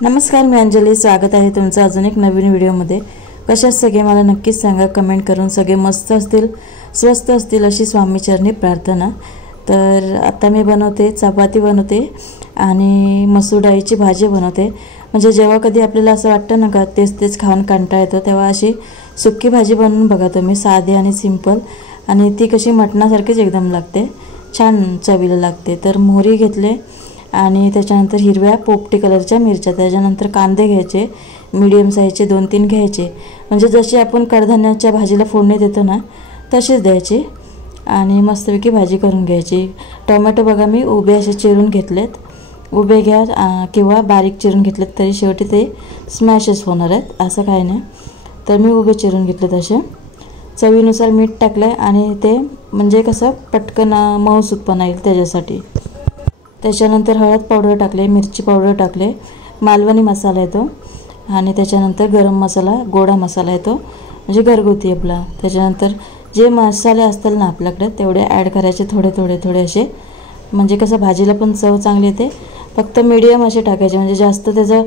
नमस्कार, मी अंजली. स्वागत आहे तुमचं अजून एक नवीन व्हिडिओमध्ये. कशा सगळे मला नक्कीच सांगा कमेंट करून. सगळे मस्त असतील, स्वस्त असतील अशी स्वामीचरणी प्रार्थना. तर आता मी बनवते चपाती बनवते आणि मसूर डाळीची भाजी बनवते. म्हणजे जेव्हा कधी आपल्याला असं वाटतं ना का तेच खाऊन कंटाळा येतो, तेव्हा अशी सुक्की भाजी बनवून बघा तुम्ही. साधी आणि सिंपल, आणि ती कशी मटणासारखीच एकदम लागते, छान चवीला लागते. तर मोहरी घेतले आणि त्याच्यानंतर हिरव्या पोपटी कलरच्या मिरच्या, त्याच्यानंतर कांदे घ्यायचे मीडियम साईजचे 2-3 घ्यायचे. म्हणजे जशी आपण कडधान्याच्या भाजीला फोडणी देतो ना तसेच द्यायचे आणि मस्तपैकी भाजी करून घ्यायची. टोमॅटो बघा मी उभे असे चिरून घेतलेत. उभे घ्या किंवा बारीक चिरून घेतलेत तरी शेवटी ते स्मॅशच होणार आहेत, असं काही नाही. तर मी उभे चिरून घेतलेत असे. चवीनुसार मीठ टाकलं आणि ते म्हणजे कसं पटकन मऊसूतपणा येईल त्याच्यासाठी. त्याच्यानंतर हळद पावडर टाकले, मिरची पावडर टाकले, मालवणी मसाला येतो आणि त्याच्यानंतर गरम मसाला, गोडा मसाला येतो म्हणजे घरगुती आपला. त्याच्यानंतर जे मसाले असतील ना आपल्याकडे तेवढे ॲड करायचे, थोडे असे. म्हणजे कसं भाजीला पण चव चांगली येते. फक्त मीडियम असे टाकायचे, म्हणजे जास्त त्याचं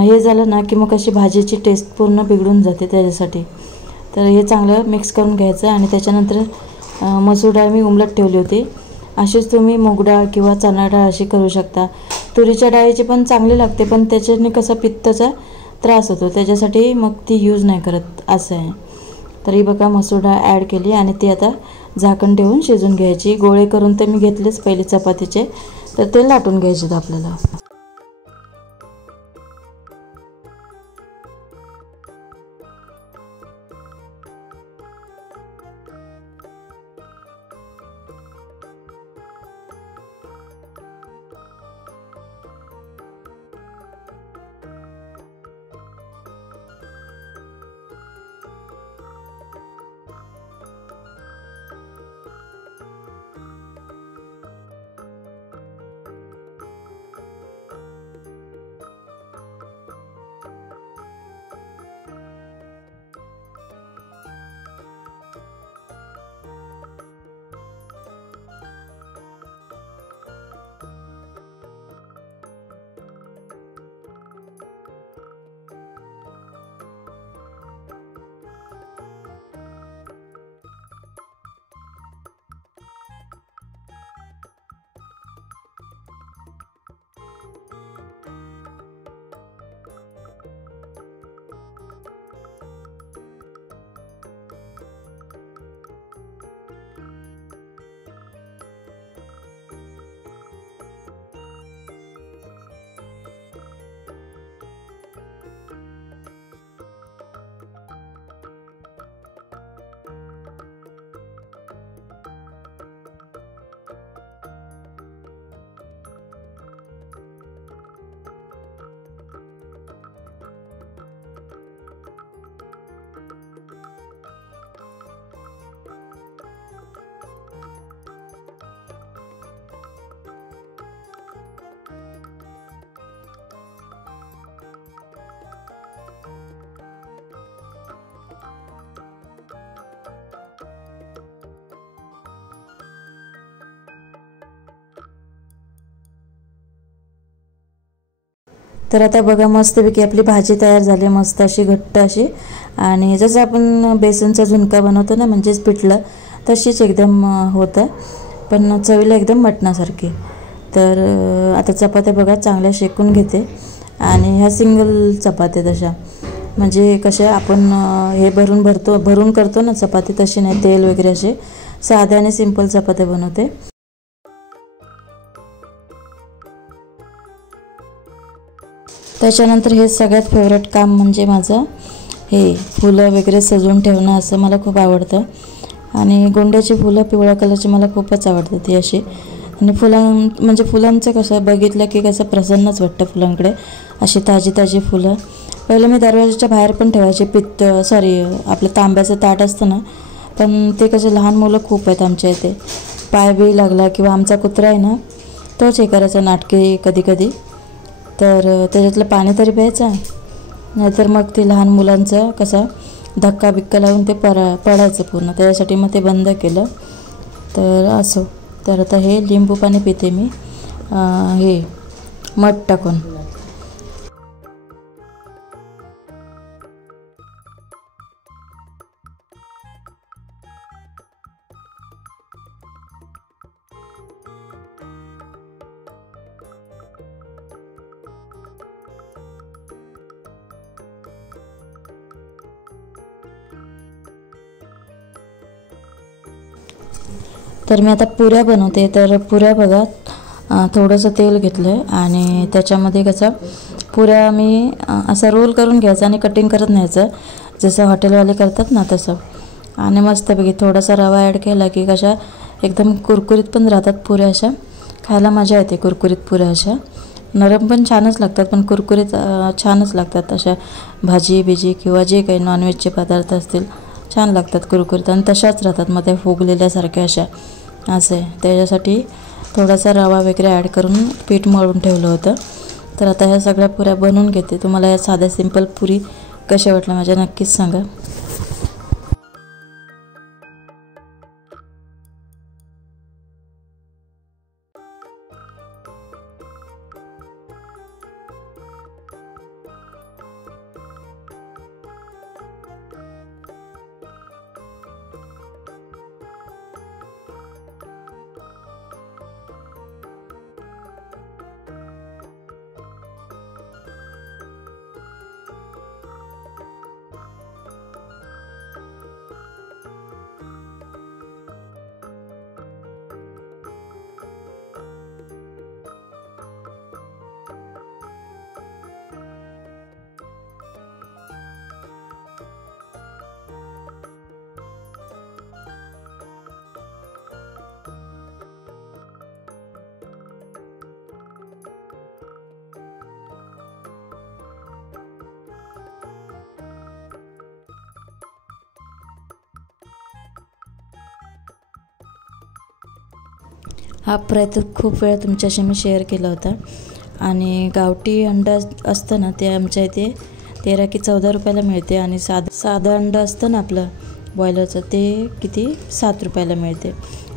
हे झालं ना की मग कशी भाजीची टेस्ट पूर्ण बिघडून जाते त्याच्यासाठी. तर हे चांगलं मिक्स करून घ्यायचं आणि त्याच्यानंतर मसूर डाळ मी उमलत ठेवली होती. अशीच तुम्ही मूग डाळ किंवा चणा डाळ अशी करू शकता. तुरीच्या डाळीची पण चांगली लागते, पण त्याच्याने कसं पित्ताचा त्रास होतो, त्याच्यासाठी मग ती यूज नाही करत असं आहे. तरी बघा मसूर डाळ ॲड केली आणि ती आता झाकण ठेवून शिजून घ्यायची. गोळे करून तर मी घेतलेच पहिले चपातीचे, तर ते लाटून घ्यायचे आपल्याला. तर आता बघा मस्तपैकी आपली भाजी तयार झाली, मस्त अशी घट्ट अशी. आणि जसं आपण बेसनचा झुणका बनवतो ना, म्हणजेच पिठलं, तशीच एकदम होतं, पण चवीला एकदम मटणासारखी. तर आता चपात्या बघा चांगल्या शेकून घेते आणि ह्या सिंगल चपात्या तशा, म्हणजे कशा आपण हे भरून करतो ना चपाती, तशी नाही, तेल वगैरे असे साध्या आणि सिंपल चपात्या बनवते. त्याच्यानंतर हे सगळ्यात फेवरेट काम म्हणजे माझं हे फुलं वगैरे सजवून ठेवणं, असं मला खूप आवडतं. आणि गोंड्याची फुलं पिवळ्या कलरची मला खूपच आवडतात ती अशी. आणि म्हणजे फुलांचं कसं बघितलं की कसं प्रसन्नच वाटतं फुलांकडे, अशी ताजी फुलं. पहिलं मी दरवाजाच्या बाहेर पण ठेवायचे, आपलं तांब्याचं ताट असतं ना, पण ते कसं लहान मुलं खूप आहेत आमच्या इथे, पाय बी लागला किंवा आमचा कुत्रा आहे ना तोच हे करायचा नाटके कधी, तर त्याच्यातलं पाणी तरी प्यायचं, नाहीतर मग ते लहान मुलांचं कसं धक्का बिक्का लावून ते पडायचं पूर्ण, त्याच्यासाठी मग ते बंद केलं. तर असो, तर आता हे लिंबू पाणी पिते मी हे मध टाकून. तर मी आता पुऱ्या बनवते. तर पुऱ्या बघा, थोडंसं तेल घेतलं आहे आणि त्याच्यामध्ये कसं पुऱ्या मी असा रोल करून घ्यायचा आणि कटिंग करत न्यायचं, जसं हॉटेलवाले करतात ना तसं. आणि मस्तपैकी थोडासा रवा ॲड केला की कशा एकदम कुरकुरीत पण राहतात पुऱ्या, अशा खायला मजा येते. कुरकुरीत पुऱ्या अशा नरम पण छानच लागतात, पण कुरकुरीत छानच लागतात. अशा भाजी बिजी किंवा जे काही नॉनव्हेजचे पदार्थ असतील छान लागतात कुरकुरीत आणि तशाच राहतात मग त्या फुगलेल्यासारख्या अशा. असं आहे, त्याच्यासाठी थोडासा रवा वगैरे ॲड करून पीठ मळून ठेवलं होतं. तर आता ह्या सगळ्या पुऱ्या बनवून घेते. तुम्हाला या साध्या सिंपल पुरी कशा वाटल्या माझ्या नक्कीच सांगा. हा प्रयत्न खूप वेळा तुमच्याशी मी शेअर केला होता. आणि गावठी अंडा असतं ना, ते आमच्या इथे 13 की 14 रुपयाला मिळते. आणि साधं अंडं असतं ना आपलं बॉयलरचं, ते किती 7 रुपयाला मिळते.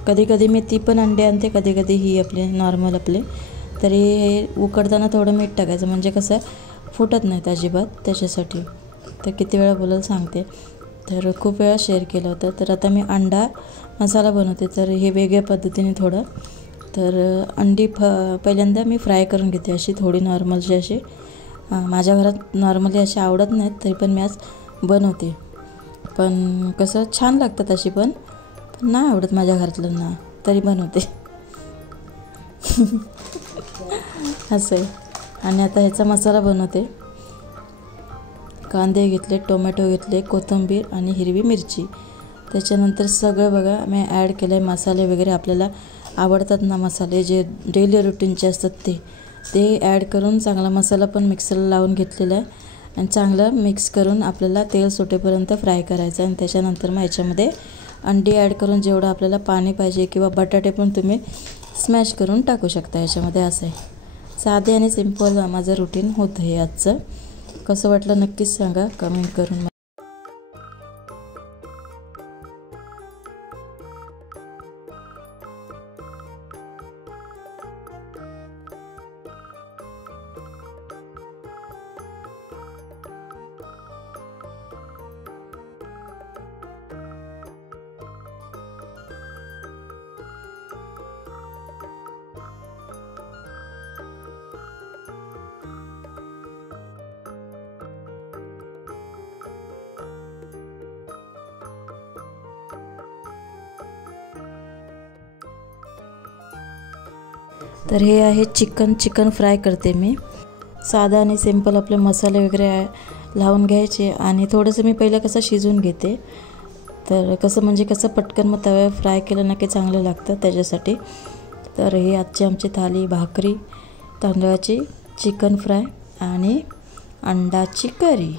कधी कधी मी ती पण अंडे आणते, कधी कधी ही आपले नॉर्मल आपले. तरी हे उकडताना थोडं मीठ टाकायचं, म्हणजे कसं फुटत नाहीत अजिबात, त्याच्यासाठी. तर किती वेळा बोलायला सांगते, तर खूप वेळा शेअर केलं होतं. तर आता मी अंडा मसाला बनवते. तर हे वेगळ्या पद्धतीने थोडं. तर अंडी पहिल्यांदा मी फ्राय करून घेते, अशी थोडी नॉर्मलची अशी. माझ्या घरात नॉर्मली अशी आवडत नाहीत, तरी पण मी आज बनवते. पण कसं छान लागतात अशी, पण नाही आवडत माझ्या घरातल्यांना, तरी बनवते. असं आहे. आणि आता ह्याचा मसाला बनवते. कांदे घेतले, टोमॅटो घेतले, कोथिंबीर आणि हिरवी मिरची. त्याच्यानंतर सगळं बघा मी ॲड केलं आहे. मसाले वगैरे आपल्याला आवडतात ना, मसाले जे डेली रुटीनचे असतात ते ॲड करून चांगला मसाला पण मिक्सरला लावून घेतलेला आहे. आणि चांगलं मिक्स करून आपल्याला तेल सुटेपर्यंत फ्राय करायचं. आणि त्याच्यानंतर मग याच्यामध्ये अंडी ॲड करून जेवढं आपल्याला पाणी पाहिजे, किंवा बटाटे पण तुम्ही स्मॅश करून टाकू शकता याच्यामध्ये. असं आहे, साधे आणि सिम्पल माझं रुटीन होतं हे आजचं. कसं वाटलं नक्कीच सांगा कमेंट करून. तर हे आहे चिकन फ्राय करते मी. साधा आणि सिंपल आपले मसाले वगैरे लावून घ्यायचे. आणि थोडंसं मी पहिलं कसं शिजवून घेते, तर कसं म्हणजे कसं पटकन मग तव्यावर फ्राय केलं ना की चांगलं लागतं त्याच्यासाठी. तर हे आजची आमची थाली, भाकरी, तांदळाची, चिकन फ्राय आणि अंडाची करी.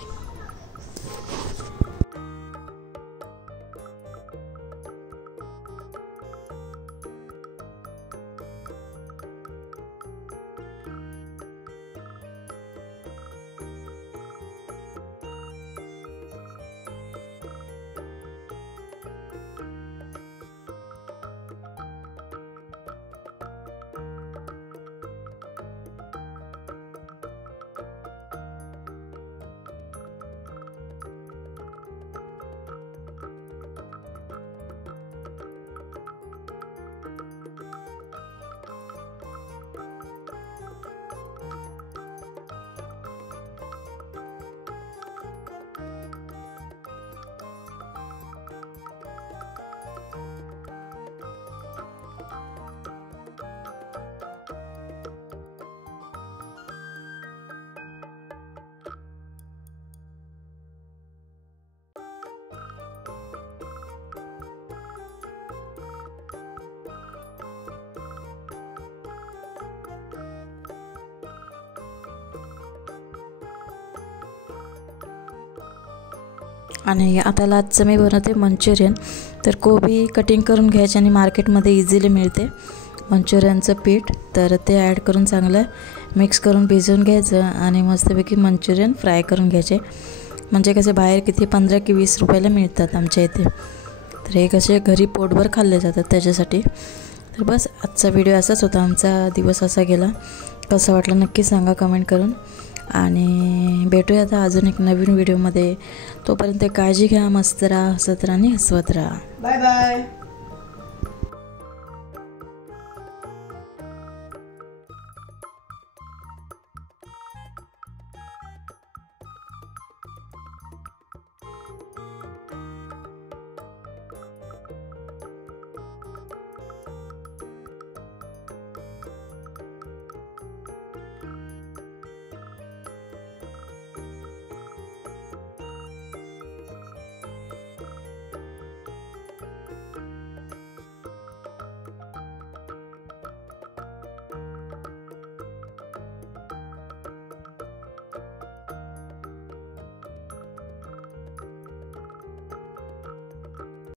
आणि आता आजचं मी बनवते मंचुरियन. तर कोबी कटिंग करून घ्यायचे आणि मार्केटमध्ये इझिली मिळते मंचुरियनचं पीठ. तर ते ॲड करून चांगलं मिक्स करून भिजवून घ्यायचं आणि मस्तपैकी मंचुरियन फ्राय करून घ्यायचे. म्हणजे कसे बाहेर किती 15 की 20 रुपयाला मिळतात आमच्या इथे. तर हे कसे घरी पोटभर खाल्ले जातात त्याच्यासाठी. तर बस आजचा व्हिडिओ असाच होता. आमचा दिवस असा गेला. कसं वाटलं नक्की सांगा कमेंट करून. आणि भेटूया आता अजून एक नवीन व्हिडिओमध्ये. तोपर्यंत काळजी घ्या, मस्त राहा, हसत राहा आणि हसवत राहा. Bye bye.